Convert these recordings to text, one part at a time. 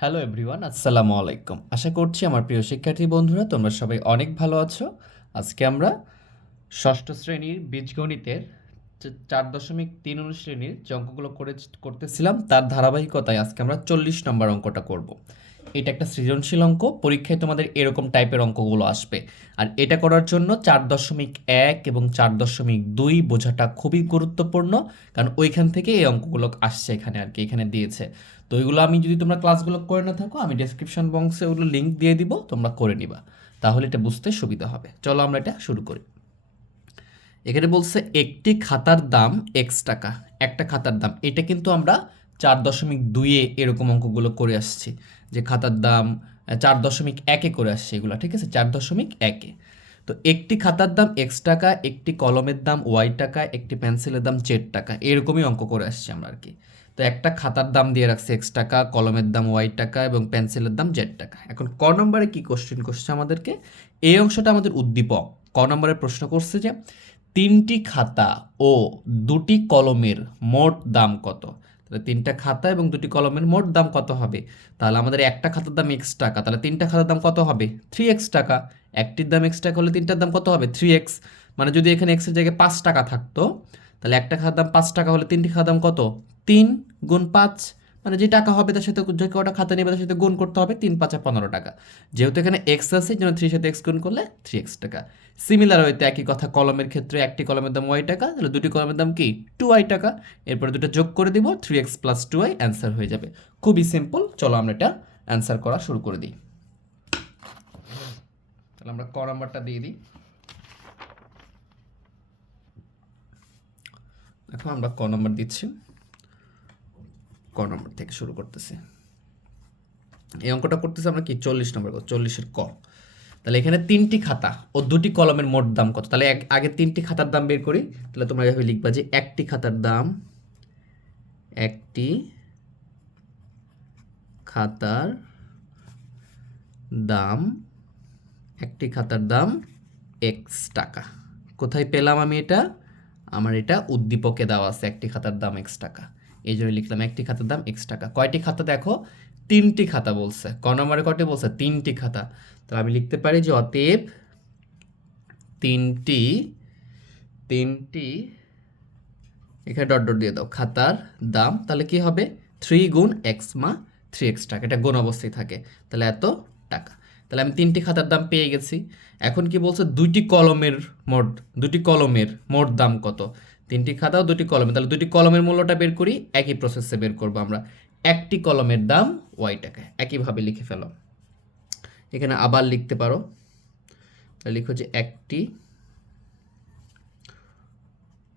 Hello everyone আসসালামু আলাইকুম। আশা করছি আমার প্রিয় শিক্ষার্থী বন্ধুরা, তোমরা সবাই অনেক ভালো আছো। আজকে আমরা ষষ্ঠ শ্রেণির বীজগণিতের চার দশমিক তিন অনুশ্রেণীর যে অঙ্কগুলো করে করতেছিলাম, তার ধারাবাহিকতায় আজকে আমরা চল্লিশ নম্বর অঙ্কটা করব। এটা একটা সৃজনশীল অঙ্ক, পরীক্ষায় তোমাদের এরকম টাইপের অঙ্কগুলো আসবে। আর এটা করার জন্য চার দশমিক এক এবং চার দশমিক দুই বোঝাটা খুবই গুরুত্বপূর্ণ, কারণ ওইখান থেকে এই অঙ্কগুলো আসছে এখানে আর কি, এখানে দিয়েছে। তো ওইগুলো আমি যদি তোমরা ক্লাসগুলো করে না থাকো, আমি ডেসক্রিপশন বক্সে ওগুলো লিঙ্ক দিয়ে দিব, তোমরা করে নিবা। তাহলে এটা বুঝতে সুবিধা হবে। চলো আমরা এটা শুরু করি। এখানে বলছে, একটি খাতার দাম এক্স টাকা। একটা খাতার দাম। এটা কিন্তু আমরা চার দশমিক দুইয়ে এরকম অঙ্কগুলো করে আসছি, যে খাতার দাম চার দশমিক একে করে আসছে এগুলো, ঠিক আছে? চার দশমিক একে তো একটি খাতার দাম এক্স টাকা, একটি কলমের দাম ওয়াই টাকা, একটি পেন্সিলের দাম জেড টাকা, এরকমই অঙ্ক করে আসছি আমরা আর কি। তো একটা খাতার দাম দিয়ে রাখছে এক্স টাকা, কলমের দাম ওয়াই টাকা এবং পেন্সিলের দাম জেড টাকা। এখন ক নম্বরে কি কোশ্চেন করছে আমাদেরকে? এই অংশটা আমাদের উদ্দীপক। ক নম্বরে প্রশ্ন করছে যে, তিনটি খাতা ও দুটি কলমের মোট দাম কত? তাহলে তিনটা খাতা এবং দুটি কলমের মোট দাম কত হবে? তাহলে আমাদের একটা খাতার দাম এক্স টাকা, তাহলে তিনটা খাতার দাম কত হবে? থ্রি এক্স টাকা। একটির দাম এক্স টাকা হলে তিনটার দাম কত হবে? থ্রি এক্স মানে যদি এখানে এক্সের জায়গায় পাঁচ টাকা থাকতো, তাহলে একটা খাতার দাম পাঁচ টাকা হলে তিনটি খাতার দাম কত? তিন গুণ পাঁচ মানে যে টাকা হবে তার সাথে যে কটা খাতা নেবে তার সাথে গুণ করতে হবে তিন পাঁচা পনেরো টাকা। যেহেতু এখানে এক্স আছে যেন থ্রির সাথে এক্স গুণ করলে থ্রি এক্স টাকা। সিমিলার হইতে একই কথা, কলমের ক্ষেত্রে একটি কলমের দাম ওয়াই টাকা, তাহলে দুটি কলমের দাম কি? টু ওয়াই টাকা। এরপরে দুটো যোগ করে দিব three x plus two y answer হয়ে যাবে। খুবই সিম্পল চলো আমরা এটা অ্যান্সার করা শুরু করে দিই। তাহলে আমরা ক নাম্বারটা দিয়ে দিই। এখন আমরা ক নাম্বার দিচ্ছি। ক নম্বর থেকে শুরু করতেছি। এই অঙ্কটা করতেছি আমরা কি? চল্লিশ নম্বর চল্লিশের ক। তাহলে এখানে তিনটি খাতা ও দুটি কলমের মোট দাম কত? তাহলে আগে তিনটি খাতার দাম বের করি, তাহলে তোমরা এভাবে লিখবা যে একটি খাতার দাম একটি খাতার দাম একটি খাতার দাম এক্স টাকা। কোথায় পেলাম আমি এটা? আমার এটা উদ্দীপকে দেওয়া আছে, একটি খাতার দাম এক্স টাকা। এই জন্য লিখলাম একটি খাতার দাম এক্স টাকা। কয়টি খাতা দেখো? তিনটি খাতা বলছে। ক নম্বরে কয়টি বলছে? তিনটি খাতা। তাহলে আমি লিখতে পারি যে অতএব তিনটি তিনটি, এখানে ডট ডট দিয়ে দাও। খাতার দাম, তাহলে কি হবে? থ্রি গুণ এক্স মা থ্রি এক্স টাকা। এটা গুণ অবস্থায় থাকে। তাহলে এত টাকা। তাহলে আমি তিনটি খাতার দাম পেয়ে গেছি। এখন কি বলছে? দুইটি কলমের মোট দুটি কলমের মোট দাম কত? তিনটি খাতা ও দুটি কলমে। তাহলে দুটি কলমের মূল্যটা বের করি, একই প্রসেসে বের করব আমরা। একটি কলমের দাম ওয়াই টাকা, একইভাবে লিখে ফেলো। এখানে আবার লিখতে পারো। তাহলে লিখো যে একটি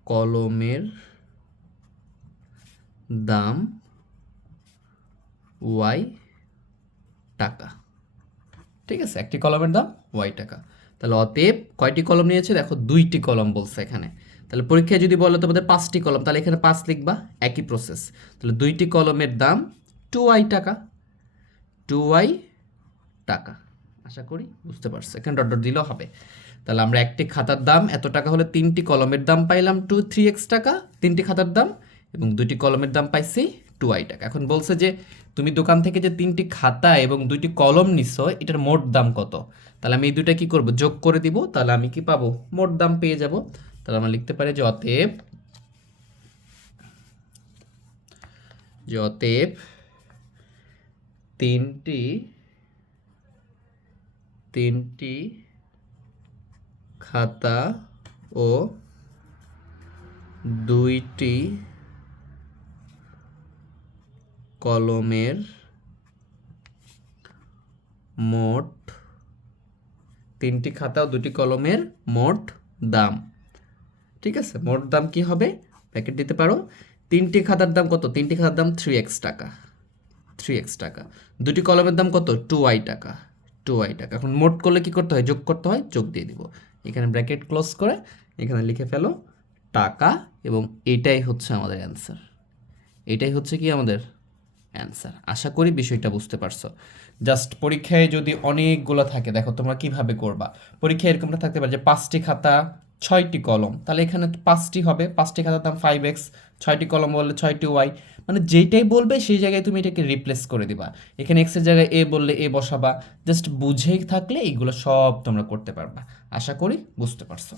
কলমের দাম ওয়াই টাকা। ঠিক আছে? একটি কলমের দাম ওয়াই টাকা। তাহলে অতএব কয়টি কলম নিয়েছে? দেখো দুইটি কলম বলছে এখানে। তাহলে পরীক্ষায় যদি বলো তোমাদের পাঁচটি কলম, তাহলে এখানে পাঁচ লিখবা, একই প্রসেস তাহলে দুইটি কলমের দাম টু ওয়াই টাকা, টু ওয়াই টাকা। আশা করি বুঝতে পারছ, এখানে ডট ডট দিলেও হবে। তাহলে আমরা একটি খাতার দাম, এত টাকা হলে তিনটি কলমের দাম পাইলাম টু থ্রি এক্স টাকা, তিনটি খাতার দাম, এবং দুইটি কলমের দাম পাইছি টু আই টাকা। এখন বলছে যে তুমি দোকান থেকে যে তিনটি খাতা এবং দুইটি কলম নিছো, এটার মোট দাম কত? তাহলে আমি এই দুইটা কি করব? যোগ করে দিব, তাহলে আমি কি পাবো? মোট দাম পেয়ে যাব তাহলে আমরা লিখতে পারি যে অতএব অতএব তিনটি তিনটি খাতা ও দুইটি কলমের মোট তিনটি খাতা ও দুটি কলমের মোট দাম। ঠিক আছে? মোট দাম কি হবে? প্যাকেট দিতে পারো। তিনটি খাতার দাম কত? তিনটি খাতার দাম থ্রি এক্স টাকা। থ্রি এক্স টাকা। দুটি কলমের দাম কত? টু আই টাকা। টু আই টাকা। এখন মোট করলে কি করতে হয়? যোগ করতে হয়? যোগ দিয়ে দিব। এখানে ব্র্যাকেট ক্লোজ করে এখানে লিখে ফেলো, টাকা এবং এটাই হচ্ছে আমাদের অ্যান্সার এটাই হচ্ছে কি আমাদের অ্যান্সার আশা করি বিষয়টা বুঝতে পারছ। জাস্ট পরীক্ষায় যদি অনেকগুলো থাকে, দেখো তোমরা কীভাবে করবা? পরীক্ষায় এরকমটা থাকতে পারে যে পাঁচটি খাতা ছয়টি কলম। তাহলে এখানে পাঁচটি হবে। পাঁচটি খাতার দাম ফাইভ এক্স ছয়টি কলম বললে ছয়টি ওয়াই মানে যেটাই বলবে, সেই জায়গায় তুমি এটাকে রিপ্লেস করে দিবা। এখানে এক্সের জায়গায় এ বললে এ বসাবা। জাস্ট বুঝে থাকলে এইগুলো সব তোমরা করতে পারবা। আশা করি বুঝতে পারছ।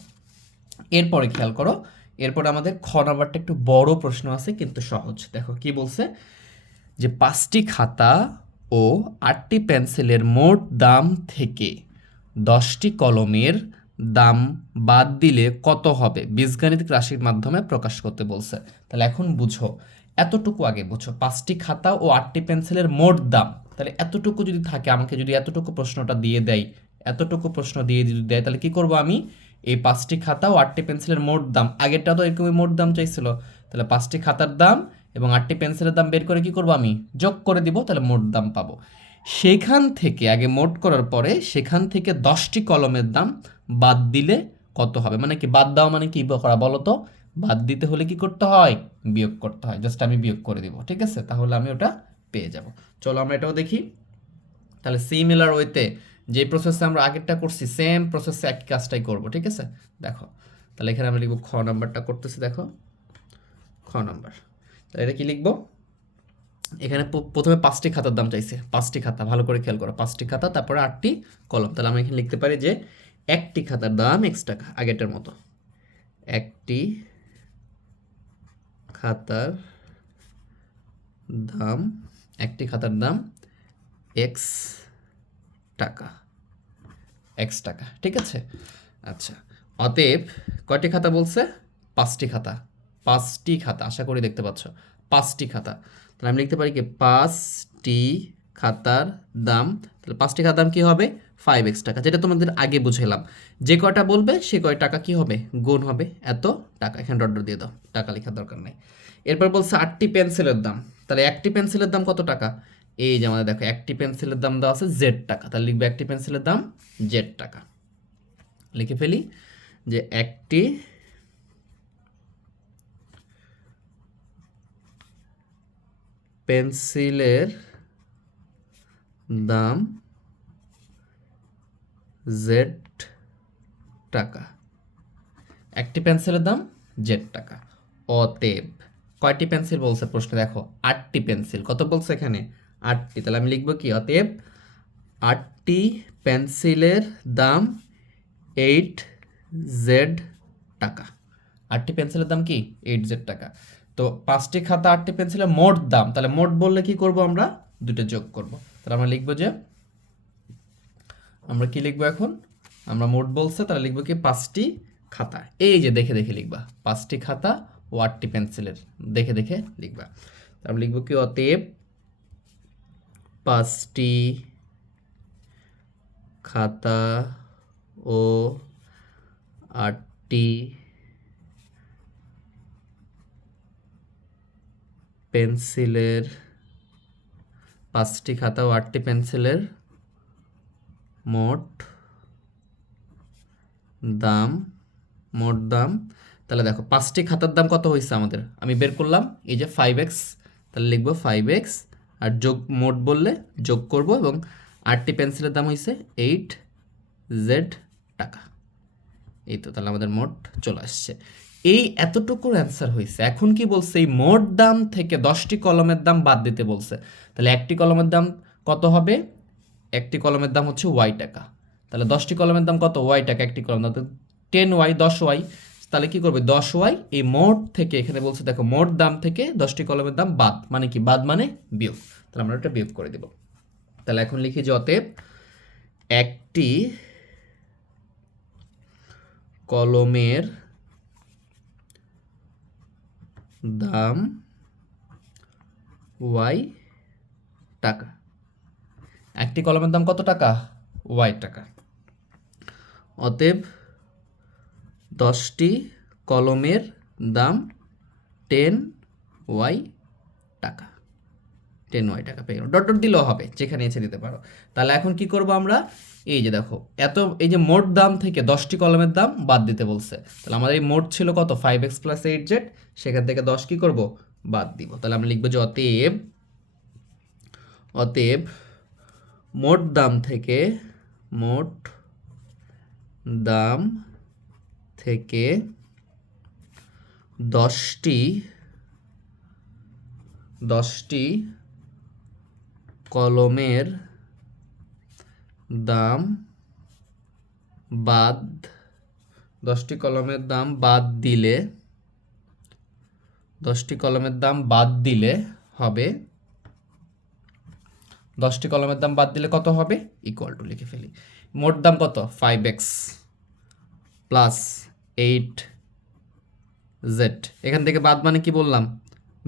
এরপরে খেয়াল করো, এরপরে আমাদের খ নাম্বারটা একটু বড় প্রশ্ন আছে, কিন্তু সহজ। দেখো কি বলছে? যে পাঁচটি খাতা ও আটটি পেন্সিলের মোট দাম থেকে দশটি কলমের দাম বাদ দিলে কত হবে? বীজগাণিতিক রাশির মাধ্যমে প্রকাশ করতে বলছে। তাহলে এখন বুঝো, এতটুকু আগে বুঝো। পাঁচটি খাতা ও আটটি পেন্সিলের মোট দাম। তাহলে এতটুকু যদি থাকে, আমাকে যদি এতটুকু প্রশ্নটা দিয়ে দেয়, এতটুকু প্রশ্ন দিয়ে যদি দেয়, তাহলে কি করব আমি? এই পাঁচটি খাতা ও আটটি পেন্সিলের মোট দাম। আগেরটা তো এরকমই মোট দাম চাইছিল। তাহলে পাঁচটি খাতার দাম এবং আটটি পেন্সিলের দাম বের করে কি করব আমি? যোগ করে দিব, তাহলে মোট দাম পাবো। সেখান থেকে, আগে মোট করার পরে, সেখান থেকে দশটি কলমের দাম বাদ দিলে কত হবে? মানে কি বাদ দেওয়া মানে কি করা? বলো তো। বাদ দিতে হলে কি করতে হয়? বিয়োগ করতে হয়। জাস্ট আমি বিয়োগ করে দিব, ঠিক আছে? তাহলে আমি ওটা পেয়ে যাব। চলো আমরা এটাও দেখি। তাহলে সিমিলার ওয়েতে যে প্রসেসে আমরা আগেরটা করছি সেম প্রসেসে একই কাজটাই করব, ঠিক আছে? দেখো, তাহলে এখানে আমরা লিখব খ নাম্বারটা করতেছি, দেখো। খ নাম্বার। তাহলে এটা কি লিখব? এখানে প্রথমে পাঁচটি খাতার দাম চাইছে। পাঁচটি খাতা, ভালো করে খেয়াল করো। পাঁচটি খাতা, তারপরে আটটি কলম। তাহলে আমি এখানে লিখতে পারি যে একটি খাতার দাম এক্স টাকা আগেরটার মতো। একটি খাতার দাম, একটি খাতার দাম এক্স টাকা। এক্স টাকা, ঠিক আছে? আচ্ছা অতএব কয়টি খাতা বলছে? পাঁচটি খাতা। পাঁচটি খাতা, আশা করি দেখতে পাচ্ছ। পাঁচটি খাতা। তাহলে আমি লিখতে পারি কি? পাঁচটি খাতার দাম তাহলে পাঁচটি খাতার দাম কী হবে? ফাইভ এক্স টাকা, যেটা তোমাদের আগে বুঝাইলাম। যে কয়টা বলবে, সে কয় টাকা কি হবে? গুণ হবে। এত টাকা, এখানে ডট দিয়ে দাও। টাকা লেখার দরকার নেই। এরপর বলছে আটটি পেন্সিলের দাম। তাহলে একটি পেন্সিলের দাম কত টাকা? এই যে আমাদের দেখো, একটি পেন্সিলের দাম দেওয়া আছে জেড টাকা। তাহলে লিখবে একটি পেন্সিলের দাম জেড টাকা। লিখে ফেলি যে একটি পেন্সিলের দাম জেড টাকা। একটি পেন্সিলের দাম জেড টাকা। অতএব, কয়টি পেন্সিল বলছে প্রশ্ন? দেখো, আটটি পেন্সিল। কত বলছে এখানে? আটটি। তাহলে আমি লিখব কি? অতএব, আটটি পেন্সিলের দাম এইট জেড টাকা। আটটি পেন্সিলের দাম কি? এইট জেড টাকা। তো পাঁচটি খাতা, আটটি পেন্সিলের মোট দাম। তাহলে মোট বললে কি করব আমরা? দুটো যোগ করব। তাহলে আমরা লিখব যে আমরা কি লিখব এখন? আমরা মোট বলছে তারা লিখব কি পাঁচটি খাতা। এই যে দেখে দেখে লিখবা। পাঁচটি খাতা ও আটটি পেন্সিলের। দেখে দেখে লিখবা। তারপর লিখব কি অতএব পাঁচটি খাতা ও আটটি পেন্সিলের, পাঁচটি খাতা ও আটটি পেন্সিলের মোট দাম মোট দাম, তাহলে দেখো পাঁচটি খাতার দাম কত হয়েছে আমাদের? আমি বের করলাম, এই যে ফাইভ এক্স তাহলে লিখব ফাইভ এক্স আর যোগ, মোট বললে যোগ করব এবং আটটি পেন্সিলের দাম হয়েছে এইট জেড টাকা। এই তো তাহলে আমাদের মোট চলে আসছে। এই এতটুকুর অ্যান্সার হয়েছে এখন কি বলছে? এই মোট দাম থেকে দশটি কলমের দাম বাদ দিতে বলছে। তাহলে একটি কলমের দাম কত হবে? একটি কলমের দাম হচ্ছে ওয়াই টাকা। তাহলে দশটি কলমের দাম কত? ওয়াই টাকা একটি কলম। দাম টেন ওয়াই, দশ ওয়াই, তাহলে কী করবে? দশ ওয়াই, এই মোট থেকে এখানে বলছে, দেখো, মোট দাম থেকে দশটি কলমের দাম বাদ মানে কি? বাদ মানে বিয়োগ। তাহলে আমরা এটা বিয়োগ করে দেব। তাহলে এখন লিখি যে অতএব একটি কলমের দাম ওয়াই টাকা। একটি কলমের দাম কত টাকা? ওয়াই টাকা। অতএব দশটি কলমের দাম টেন ওয়াই টাকা। টেন ওয়াই টাকা পেয়ে গেল। ডট ডট দিলেও হবে, যেখানে এসে দিতে পারো। তাহলে এখন কি করব আমরা? এই যে দেখো, এত এই যে মোট দাম থেকে দশটি কলমের দাম বাদ দিতে বলছে। তাহলে আমাদের এই মোট ছিল কত? Five x plus eight z সেখান থেকে দশ কী করব? বাদ দিব। তাহলে আমরা লিখব যে অতএব অতএব মোট দাম থেকে, মোট দাম থেকে দশটি দশটি কলমের দাম বাদ, দশটি কলমের দাম বাদ দিলে, দশটি কলমের দাম বাদ দিলে হবে দশটি কলমের দাম বাদ দিলে কত হবে? ইকুয়াল টু লিখে ফেলি। মোট দাম কত? Five x plus eight z এখান থেকে বাদ মানে কি বললাম?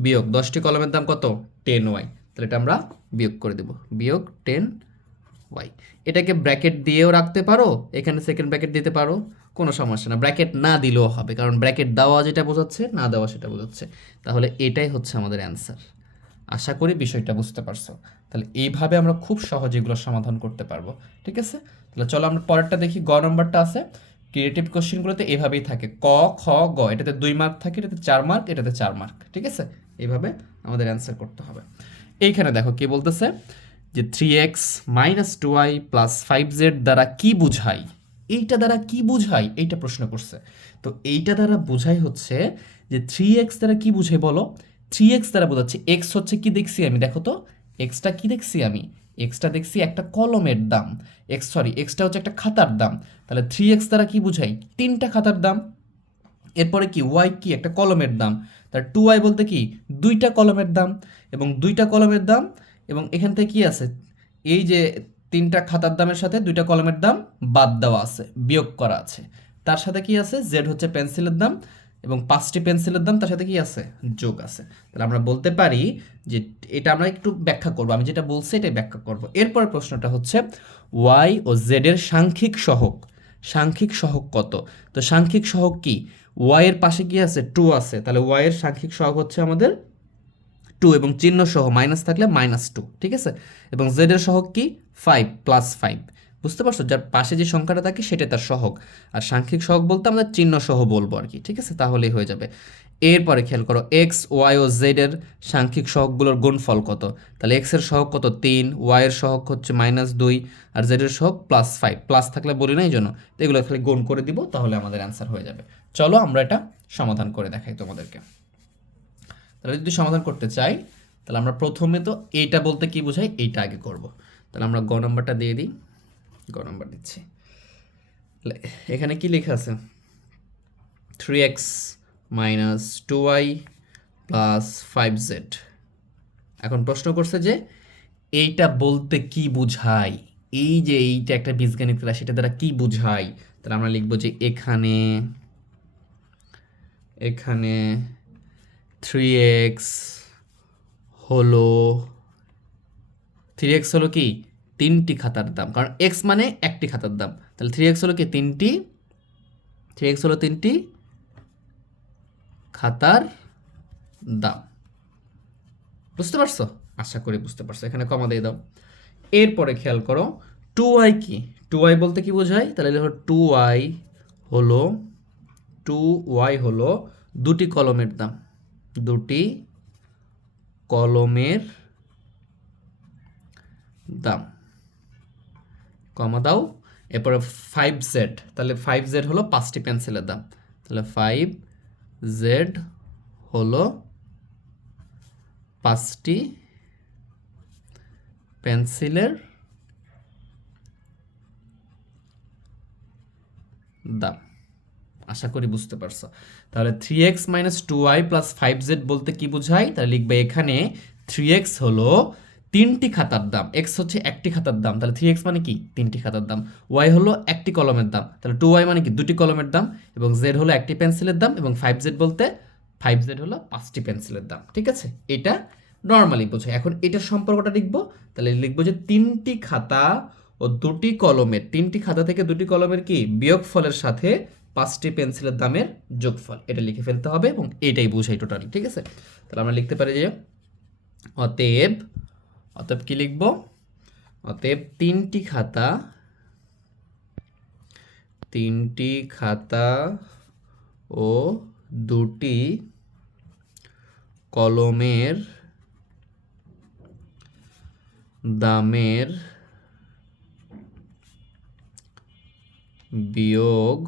বিয়োগ। দশটি কলমের দাম কত? টেন ওয়াই তাহলে এটা আমরা বিয়োগ করে দেব। বিয়োগ টেন ওয়াই এটাকে ব্র্যাকেট দিয়েও রাখতে পারো, এখানে সেকেন্ড ব্র্যাকেট দিতে পারো, কোনো সমস্যা না। ব্র্যাকেট না দিলেও হবে, কারণ ব্র্যাকেট দেওয়া যেটা বোঝাচ্ছে, না দেওয়া সেটা বোঝাচ্ছে। তাহলে এটাই হচ্ছে আমাদের অ্যান্সার আশা করি বিষয়টা বুঝতে পারছ। তাহলে এইভাবে আমরা খুব সহজে এগুলো সমাধান করতে পারব, ঠিক আছে? তাহলে চলো আমরা পরেরটা দেখি, গ নম্বরটা আছে। ক্রিয়েটিভ কোশ্চেনগুলোতে এভাবেই থাকে, ক, খ, গ, এটাতে দুই মার্ক থাকে, এটাতে চার মার্ক এটাতে চার মার্ক ঠিক আছে? এইভাবে আমাদের অ্যান্সার করতে হবে। এইখানে দেখো কি বলতেছে যে three x minus two y plus five z দ্বারা কি বুঝাই? এইটা দ্বারা কি বুঝাই? এইটা প্রশ্ন করছে। তো এইটা দ্বারা বোঝাই হচ্ছে যে থ্রি এক্স দ্বারা কি বুঝাই বলো? থ্রি এক্স দ্বারা বোঝাচ্ছে এক্স হচ্ছে কি দেখছি আমি, দেখো তো। এক্সটা কি দেখছি আমি? এক্সটা দেখছি একটা কলমের দাম। এক্স সরি এক্সটা হচ্ছে একটা খাতার দাম। তাহলে থ্রি এক্স দ্বারা কি বুঝাই? তিনটা খাতার দাম। এরপরে কি ওয়াই কি? একটা কলমের দাম। তার টু ওয়াই বলতে কি? দুইটা কলমের দাম এবং দুইটা কলমের দাম এবং এখান থেকে কি আছে? এই যে তিনটা খাতার দামের সাথে দুইটা কলমের দাম বাদ দেওয়া আছে, বিয়োগ করা আছে। তার সাথে কি আছে? জেড হচ্ছে পেন্সিলের দাম এবং পাঁচটি পেন্সিলের দাম, তার সাথে কি আছে? যোগ আছে। তাহলে আমরা বলতে পারি যে এটা আমরা একটু ব্যাখ্যা করব। আমি যেটা বলছি এটা ব্যাখ্যা করব। এরপর প্রশ্নটা হচ্ছে ওয়াই ও জেড এর সাংখ্যিক সহক সাংখ্যিক সহক কত? তো সাংখ্যিক সহক কি? ওয়াই এর পাশে কি আছে? টু আছে। তাহলে ওয়াই এর সাংখ্যিক সহক হচ্ছে আমাদের টু এবং চিহ্ন সহ মাইনাস থাকলে মাইনাস টু ঠিক আছে? এবং জেড এর সহগ কি? ফাইভ প্লাস ফাইভ বুঝতে পারছ? যার পাশে যে সংখ্যাটা থাকে সেটা তার সহগ। আর সাংখ্যিক সহগ বলতে আমরা চিহ্ন সহ বলব আর কি, ঠিক আছে? তাহলেই হয়ে যাবে। এরপরে খেয়াল করো এক্স ওয়াই ও জেড এর সাংখ্যিক সহগগুলোর গুণফল কত? তাহলে এক্সের সহগ কত? তিন। এর সহগ হচ্ছে মাইনাস দুই। আর জেড এর সহগ প্লাস ফাইভ প্লাস থাকলে বলি না এই জন্য তো এগুলো খালি গুণ করে দিব, তাহলে আমাদের অ্যান্সার হয়ে যাবে। চলো আমরা এটা সমাধান করে দেখাই তোমাদেরকে। তাহলে যদি সমাধান করতে চাই, তাহলে আমরা প্রথমে তো এইটা বলতে কি বোঝাই? এইটা আগে করব। তাহলে আমরা গ নম্বরটা দিয়ে দিই। গ নম্বর দিচ্ছি। এখানে কি লেখা আছে? Three x minus two y plus five z এখন প্রশ্ন করছে যে, এইটা বলতে কি বুঝাই এই যে এইটা একটা বীজগণিত ক্লাস সেটা দ্বারা কি বুঝাই তাহলে আমরা লিখব যে এখানে এখানে থ্রি এক্স হলো থ্রি এক্স হলো কি? তিনটি খাতার দাম, কারণ এক্স মানে একটি খাতার দাম। তাহলে থ্রি এক্স হলো কি? তিনটি। থ্রি এক্স হলো তিনটি খাতার দাম। বুঝতে পারছ? আশা করি বুঝতে পারছ। এখানে কমা দিয়ে দাও। এরপরে খেয়াল করো টু ওয়াই কি? টু ওয়াই বলতে কি বোঝায়? তাহলে দেখো টু ওয়াই হলো টু ওয়াই হলো দুটি কলমের দাম। দুটি কলমের দাম। কমা দাও। এরপরে ফাইভ জেড তাহলে ফাইভ জেড হলো পাঁচটি পেন্সিলের দাম। তাহলে ফাইভ জেড হলো পাঁচটি পেন্সিলের দাম। আশা করি বুঝতে পারছ। তাহলে three x minus two y plus five z বলতে কি বোঝায়? তাহলে লিখবে এখানে থ্রি এক্স হলো তিনটি খাতার দাম এক্স হচ্ছে একটি খাতার দাম, তাহলে থ্রি এক্স মানে কি? তিনটি খাতার দাম। ওয়াই হলো একটি কলমের দাম, তাহলে টু ওয়াই মানে কি? দুটি কলমের দাম, এবং জেড হলো একটি পেন্সিলের দাম, এবং ফাইভ জেড বলতে ফাইভ জেড হলো পাঁচটি পেন্সিলের দাম, ঠিক আছে? এটা নর্মালি বোঝায়। এখন এটার সম্পর্কটা লিখব, তাহলে লিখব যে তিনটি খাতা ও দুটি কলমের, তিনটি খাতা থেকে দুটি কলমের কি? বিয়োগ ফলের সাথে পাঁচটি পেন্সিলের দামের যোগফল। এটা লিখে ফেলতে হবে এবং এটাই বোঝাই টোটালি ঠিক আছে? তাহলে আমরা লিখতে পারি যে অতএব অতএব কি লিখব? অতএব তিনটি খাতা তিনটি খাতা ও দুটি কলমের দামের বিয়োগ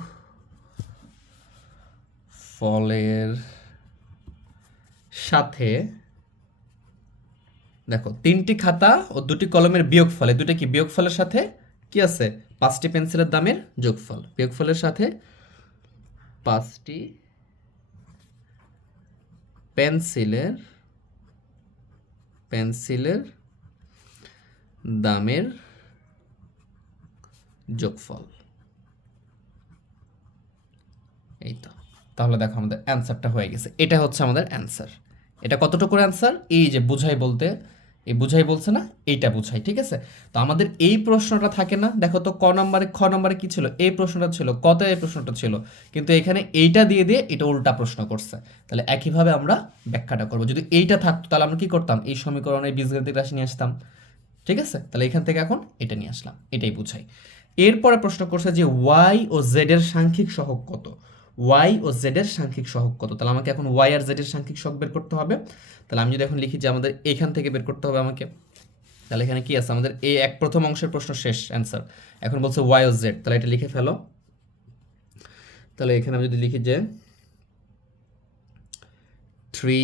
ফলের সাথে দেখো, তিনটি খাতা ও দুটি কলমের বিয়োগফল, এই দুটো কি বিয়োগফলের সাথে? কি আছে? পাঁচটি পেন্সিলের দামের যোগফল। বিয়োগফলের সাথে পাঁচটি পেন্সিলের পেন্সিলের দামের যোগফল। এই তো। তাহলে দেখো আমাদের অ্যান্সারটা হয়ে গেছে। এটা হচ্ছে আমাদের অ্যান্সার এটা কতটুকুর অ্যান্সার এই যে বুঝাই বলতে এই বুঝাই বলছে না, এইটা বুঝাই, ঠিক আছে? তো আমাদের এই প্রশ্নটা থাকে না, দেখো তো ক নম্বরে, খ নম্বরে কি ছিল? এই প্রশ্নটা ছিল, কত এই প্রশ্নটা ছিল? কিন্তু এখানে এইটা দিয়ে দিয়ে এটা উল্টা প্রশ্ন করছে। তাহলে একইভাবে আমরা ব্যাখ্যাটা করব। যদি এইটা থাকতো, তাহলে আমরা কি করতাম? এই সমীকরণে বীজগণিতিক রাশি নিয়ে আসতাম, ঠিক আছে? তাহলে এখান থেকে এখন এটা নিয়ে আসলাম, এটাই বুঝাই। এরপরে প্রশ্ন করছে যে ওয়াই ও জেড এর সাংখ্যিক সহগ কত? ওয়াই ও জেড এর সাংখ্যিক সহগ কত? তাহলে আমাকে এখন ওয়াই আর জেড এর সাংখ্যিক সহগ বের করতে হবে। তাহলে আমি যদি এখন লিখি যে আমাদের এখান থেকে বের করতে হবে আমাকে, তাহলে এখানে কি আছে? আমাদের এই এক প্রথম অংশের প্রশ্ন শেষ অ্যান্সার এখন বলছে ওয়াই ও জেড তাহলে এটা লিখে ফেলো। তাহলে এখানে আমি যদি লিখি যে three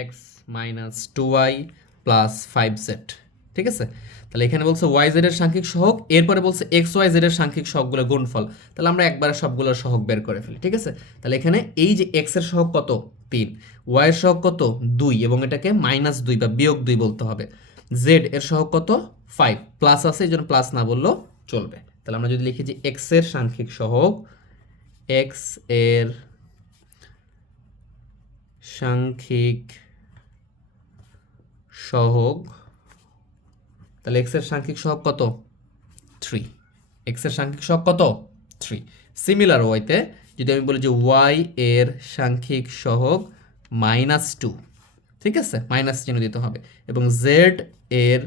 x minus two y plus five z ঠিক আছে? তাহলে এখানে বলছে ওয়াই জেড এর সাংখ্যিক সহগ, এরপরে বলছে এক্স ওয়াই জেড এর সাংখ্যিক সহগগুলো গুণফল। তাহলে আমরা একবারে সবগুলোর সহগ বের করে ফেলি, ঠিক আছে? তাহলে এখানে এই যে এক্সের সহগ কত? তিন। ওয়াই এর সহগ কত? দুই, এবং এটাকে মাইনাস দুই বা বিয়োগ দুই বলতে হবে। জেড এর সহগ কত? ফাইভ প্লাস আছে এই জন্য প্লাস না বললেও চলবে। তাহলে আমরা যদি লিখি যে এক্সের সাংখ্যিক সহগ এক্সের সাংখ্যিক সহগ তাহলে এক্সের সাংখ্যিক সহগ কত? থ্রি এক্সের সাংখ্যিক সহগ কত? থ্রি সিমিলার ওয়াইতে যদি আমি বলি যে ওয়াই এর সাংখ্যিক সহগ মাইনাস টু ঠিক আছে? মাইনাস চিহ্ন দিতে হবে। এবং জেড এর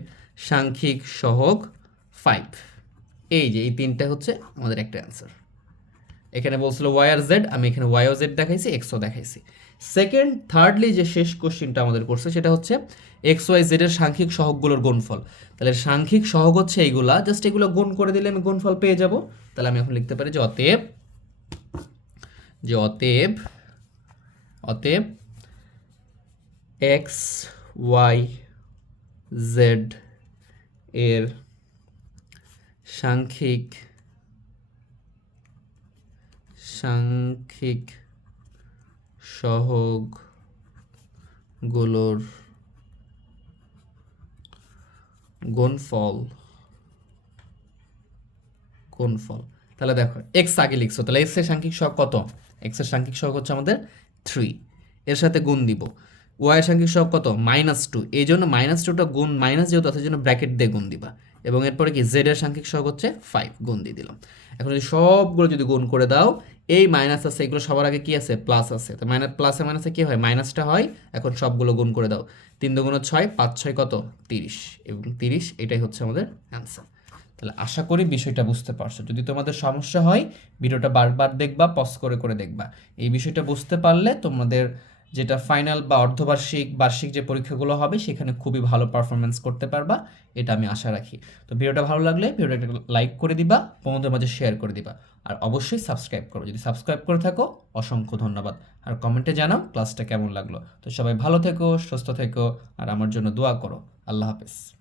সাংখ্যিক সহগ ফাইভ এই যে এই তিনটা হচ্ছে আমাদের একটা অ্যান্সার এখানে বলছিল ওয়াই আর জেড আমি এখানে ওয়াই ও জেড দেখাইছি এক্সও দেখাইছি। সেকেন্ড থার্ডলি যে শেষ কোশ্চিনটা আমাদের করছে, সেটা হচ্ছে এক্স ওয়াই জেড এর সাংখ্যিক সহগগুলোর গুণফল। তাহলে সাংখ্যিক সহগ হচ্ছে এইগুলা জাস্ট এগুলো গুণ করে দিলে আমি গুণফল পেয়ে যাব। তাহলে আমি এখন লিখতে পারি যে অতএব যে অতএব অতএব এক্স ওয়াই জেড এর সাংখ্যিক সাংখ্যিক সহগগুলোর গুণফল গুণফল। তাহলে দেখো এক্স আগে লিখছো, তাহলে এক্সের সাংখ্যিক সহগ কত? এক্সের সাংখ্যিক সহগ হচ্ছে আমাদের থ্রি এর সাথে গুণ দিব। ওয়াই এর সাংখ্যিক সহগ কত? মাইনাস টু এই জন্য মাইনাস টুটা গুণ মাইনাস যেহেতু আছে জন্য ব্র্যাকেট দিয়ে গুণ দিবা। এবং এরপরে কি জেড এর সাংখ্যিক সহগ হচ্ছে ফাইভ গুণ দিয়ে দিলাম। এখন যদি সবগুলো যদি গুণ করে দাও, এই মাইনাস আছে, এগুলো সবার আগে কি আছে? প্লাস আছে। তো মাইনাস প্লাসে মাইনাসে কি হয়? মাইনাসটা হয়, এখন সবগুলো গুণ করে দাও। তিন দুগুণ ছয়, পাঁচ ছয় কত? তিরিশ। এবং তিরিশ, এটাই হচ্ছে আমাদের অ্যান্সার তাহলে আশা করি বিষয়টা বুঝতে পারছ। যদি তোমাদের সমস্যা হয়, ভিডিওটা বারবার দেখবা পজ করে করে দেখবা। এই বিষয়টা বুঝতে পারলে তোমাদের যেটা ফাইনাল বা অর্ধবার্ষিক, বার্ষিক যে পরীক্ষাগুলো হবে, সেখানে খুবই ভালো পারফরমেন্স করতে পারবা, এটা আমি আশা রাখি। তো ভিডিওটা ভালো লাগলে ভিডিওটা লাইক করে দিবা, বন্ধুদের মাঝে শেয়ার করে দিবা। আর অবশ্যই সাবস্ক্রাইব করো। যদি সাবস্ক্রাইব করে থাকো, অসংখ্য ধন্যবাদ। আর কমেন্টে জানাও ক্লাসটা কেমন লাগল। তো সবাই ভালো থেকো, সুস্থ থেকো, আর আমার জন্য দোয়া করো। আল্লাহ হাফেজ।